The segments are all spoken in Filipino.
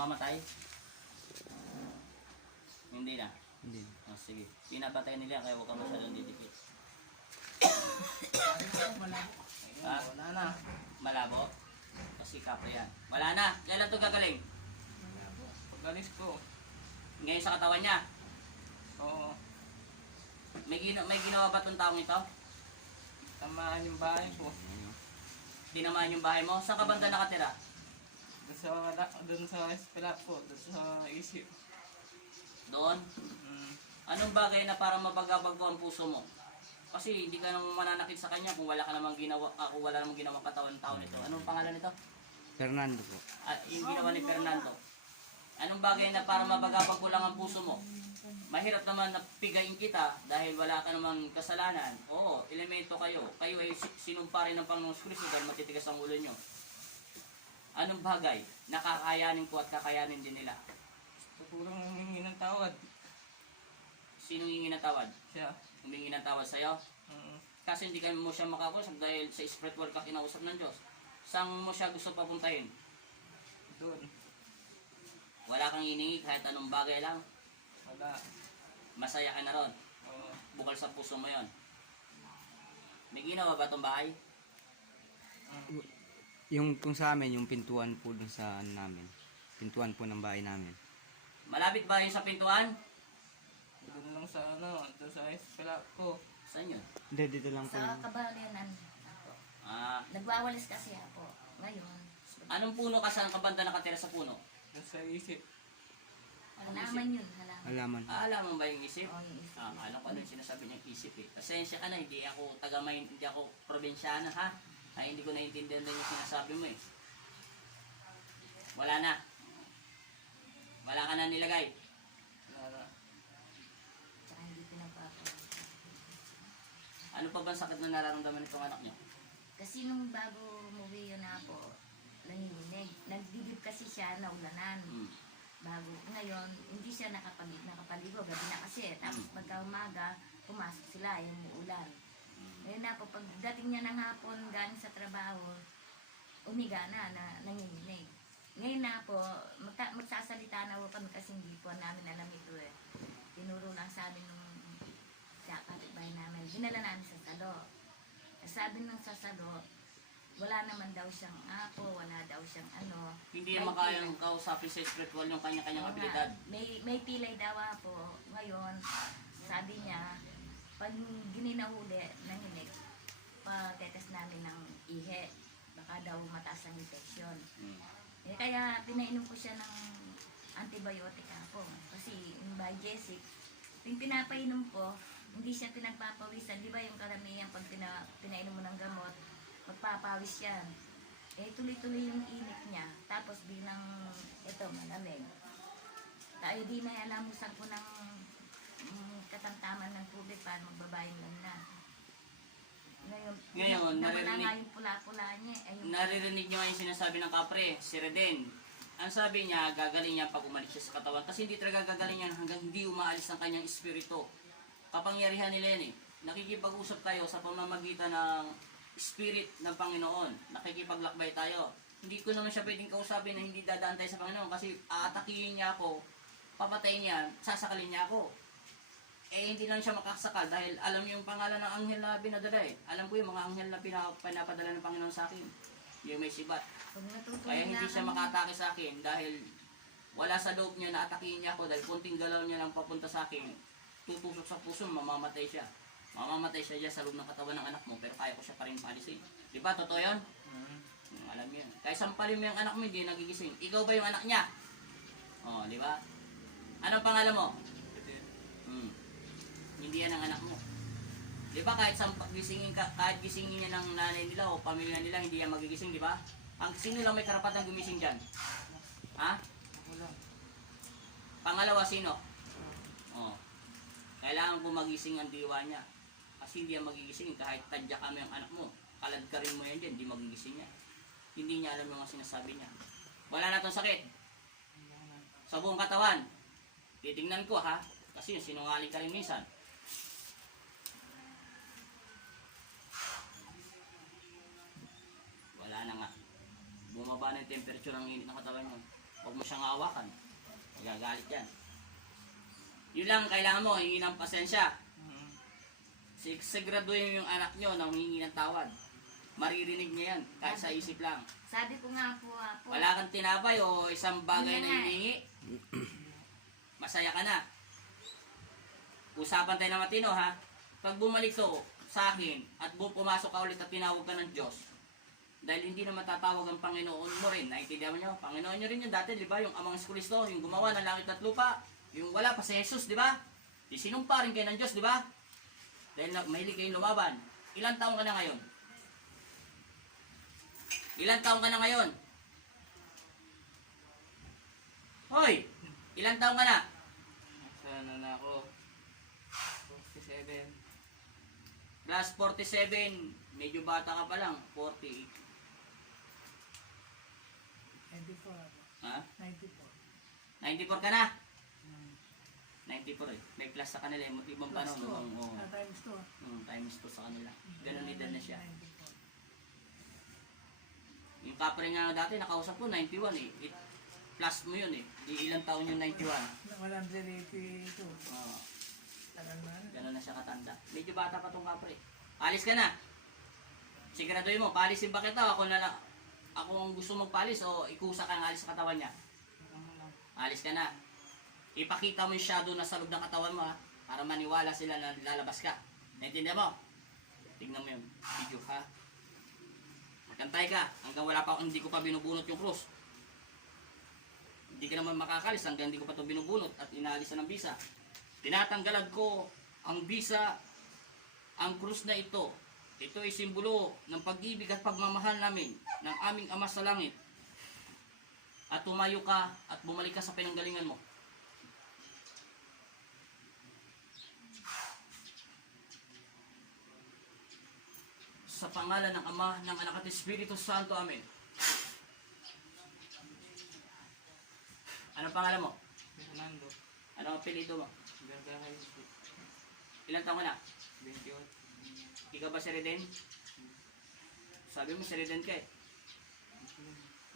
Mamamatay? Hindi na. Hindi. Oh, sige. Pinapatay nila kaya huwag ka masyadong didikit. Ah, Wala na. malabo? Kasi kapre yan. Wala na. Kailan ito gagaling? Pagalis ko. Ngayon sa katawan niya. Oo. May ginawa ba itong taong ito? Tamaan yung bahay ko. Tinamaan yung bahay mo? Saan ka banda nakatira? Doon sa eskwela ko. Doon sa isip. Doon? Mm. Anong bagay na para mabagabag ko ang puso mo? Kasi hindi ka nang mananakit sa kanya kung wala ka namang ginawa, kung wala namang ginawang katawan-taon nito. Anong pangalan nito? Fernando po. Yung ginawa ni Fernando. Anong bagay na para mabagabag ko lang ang puso mo? Mahirap naman na pigain kita dahil wala ka namang kasalanan. Oo, elemento kayo. Kayo ay sinumpa rin ng Panginoong Kristo dahil matitigas ang ulo nyo. Anong bagay na kakayanin ko at kakayanin din nila? Gusto ko lang humingi ng tawad. Sinong hingi ng tawad? Siya. Humingi ng tawad sa'yo? Mm. Kasi hindi ka mo siya makakusap dahil sa spiritual ka kinausap ng Diyos. Saan mo siya gusto papuntahin? Doon. Wala kang hiningi kahit anong bagay lang. Wala. Masaya ka na ron. Oo. Bukal sa puso mo yon. May ginawa ba itong bahay? Mm. Yung kung sa amin, yung pintuan po dun sa ano namin. Pintuan po ng bahay namin. Malapit ba yun sa pintuan? Doon lang sa doon sa eskwela ko. Saan yun? Hindi, dito lang po. Sa kabahayanan ako. Nagwawalis kasi ako. Ngayon, Anong puno ka saan ka banda nakatira sa puno? Doon sa isip. halaman yun, halaman. Alaman. Alam mo ba yung isip? Oo, yung isip. Alam ko ano yung sinasabi niyang isip eh. Pasensya ka na, hindi ako hindi ako probinsyana ha. Ay hindi ko naiintindihan din yung sinasabi mo eh. Wala na. Wala ka na nilagay. Wala na. Tsaka hindi pinagpapawala. Ano pa ba sakit na nararamdaman nitong anak niyo? Kasi nung bago umuwi yun ako, nanginginig. Nagdidip kasi siya na ulanan. Bago, ngayon, hindi siya nakapaligo. Gabi na kasi. Tapos pagka umaga, pumasok sila, yung ulan. Ngayon na po, pagdating niya ng hapon, galing sa trabaho, umiga na nanginginig. Ngayon na po, magsasalita na po kami kasi hindi po namin alam ito eh. Tinuro lang sa amin nung kapitbahay namin. Dinala namin sa salo. Sabi nung sa salo, wala naman daw siyang apo, wala daw siyang ano. Hindi naman kayang kausapin sa spiritual yung kanya-kanyang Oo abilidad. nga. May pilay daw po. Ngayon, sabi niya, pag gininahuli, nanginig, pagtetes namin ng ihe, baka daw mataas ang infection. Eh, kaya pinainom ko siya ng antibiotic ako. Kasi yung Biogesic, yung pinapainom ko, hindi siya pinagpapawisan. Di ba yung karamihan pag pinainom mo ng gamot, magpapawis yan. Eh, tuloy-tuloy yung init niya. Tapos bilang, ito, malamig. Tayo di na alamusan ko ng katamtaman ng tubig para magbabayang lang na. Ngayon, nawala naririnig- nga yung pula-pula niya. Naririnig niyo nga yung sinasabi ng kapre, si Reden. Ang sabi niya, gagaling niya pag umalis siya sa katawan. Kasi hindi talaga gagaling yan hanggang hindi umaalis ang kanyang espiritu. Kapangyarihan nila yan eh. Nakikipag-usap tayo sa pamamagitan ng spirit ng Panginoon. Nakikipaglakbay tayo. Hindi ko naman siya pwedeng kausapin na hindi dadaan tayo sa Panginoon kasi aatakihin niya ako, papatayin niya, sasakalin niya ako. Eh hindi lang siya makakasakal dahil alam niyo yung pangalan ng anghel na binadala eh. Alam ko yung mga anghel na pinapadala ng Panginoon sa akin. Yung may sibat. Kaya hindi siya makatake sa akin dahil wala sa loob niya na atakihin niya ako dahil kunting galaw niya lang papunta sa akin. Tutusok sa puso, mamamatay siya. Mamamatay siya dyan sa loob ng katawan ng anak mo pero kaya ko siya pa rin paalisin. Di ba? Totoo yun? Alam mo yun. Kaya sampalin mo yung anak mo, hindi nagigising. Ikaw ba yung anak niya? Oh, di ba? Anong pangalan mo? Hindi yan ang anak mo. Di ba kahit gisingin niya ng nanay nila o pamilya nila, hindi yan magigising, di ba? Ang sino lang may karapatan gumising dyan? Ha? Wala. Pangalawa, sino? Oh. Kailangan bumagising ang diwa niya. Kasi hindi yan magigising kahit tadya kami ang anak mo. Kalad ka rin mo yan dyan, hindi magigising niya. Hindi niya alam yung mga sinasabi niya. Wala na itong sakit. Sa buong katawan. Titingnan ko ha. Kasi sinungaling ka rin minsan. Wala na nga. Bumaba na yung temperature ng init ng katawan mo. Huwag mo siyang hawakan. Magagalit yan. Yun lang, kailangan mo, hingi ng pasensya. Siguraduhin yung anak nyo na humingi ng tawad. Maririnig niya yan, kahit sa isip lang. Sabi ko nga po, Wala kang tinapay o isang bagay Yun na nga eh. hiningi. Masaya ka na. Usapan tayo na matino ha. Pag bumalik to sa akin at pumasok ka ulit at tinawag ka ng Diyos, dahil hindi na matatawag ang Panginoon mo rin. Naintindihan mo nyo? Panginoon nyo rin yung dati, di ba? Yung Amang Kristo, yung gumawa ng langit at lupa. Yung wala pa si Jesus, di ba? Sinumpa rin kayo ng Diyos, di ba? Dahil mahilig kayong lumaban. Ilang taong ka na ngayon? Ilang taong ka na ngayon? Hoy! Ilang taong ka na? Sana na ako. 47. Plus 47, medyo bata ka pa lang, 40. 94. Ha? 94. 94 ka na? 94 eh. May plus sa kanila, ibang Plus panahon. 2. Oo. Times 2. Times 2 sa kanila. Ganun edad na siya. 94. Yung kapre nga dati, nakausap ko, 91 eh. Plus mo yun eh. Di ilang taon yung 91. 182. Oo. Tagal na. Ganun na siya katanda. Medyo bata pa tong kapre. Alis ka na. Siguraduhin mo, palisin ba kita? Ako na lang. Ako ang gusto magpalis o ikusa ka ng alis sa katawan niya. Alis ka na. Ipakita mo yung shadow na sa loob ng katawan mo ha. Para maniwala sila na lalabas ka. Naintindihan mo? Tignan mo yung video ha. Magkantay ka. Hanggang wala pa hindi ko pa binubunot yung cross. Hindi ka naman makakalis hanggang hindi ko pa ito binubunot at inaalis na ng bisa. Tinatanggalan ko ang bisa, ang krus na ito. Ito ay simbolo ng pag-ibig at pagmamahal namin ng aming Ama sa langit. At tumayo ka at bumalik ka sa pinanggalingan mo. Sa pangalan ng Ama, ng Anak at Espiritu Santo, Amen. Anong pangalan mo? Fernando. Ano ang apelido mo? Vergaray. Ilang taon ka na? 28. Ikaw ba si Reden? Sabi mo si Reden ka eh.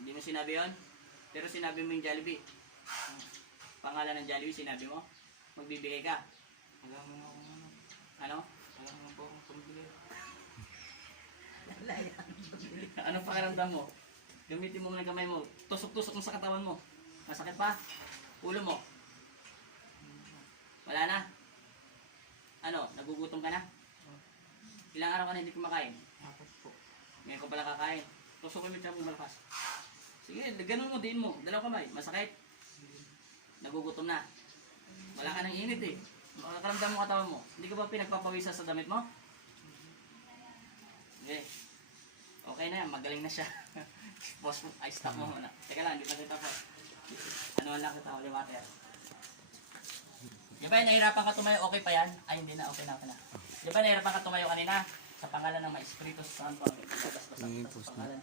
Hindi mo sinabi yon? Pero sinabi mo yung Jollibee. Pangalan ng Jollibee, sinabi mo? Magbibigay ka. Wala mo na akong ano. Ano? Wala mo na po akong pambili. Ano pakiramdam mo? Gamitin mo muna yung kamay mo. Tusok-tusok mo sa katawan mo. Masakit pa? Ulo mo? Wala na? Ano? Nagugutom ka na? Ilang araw ka na hindi kumakain? Apat po. Ngayon ko pala kakain. Tusokin mo yung mo malakas. Sige, ganun mo, diin mo. Dalawang kamay. Masakit? Nagugutom na. Wala ka ng init eh. Makakaramdam mo katawan mo. Hindi ka ba pinagpapawisa sa damit mo? Sige. Okay na yan. Magaling na siya. Boss mo. Ay, stop mo muna. Teka lang, hindi pa kita po. Ano lang kita, holy water. Di ba nahirapan ka tumayo? Okay pa yan? Ay, hindi na. Okay na, okay na. Di ba nahirapan ka tumayo kanina? Sa pangalan ng Maespiritu Santo. Sa Sige, post na. pangalan.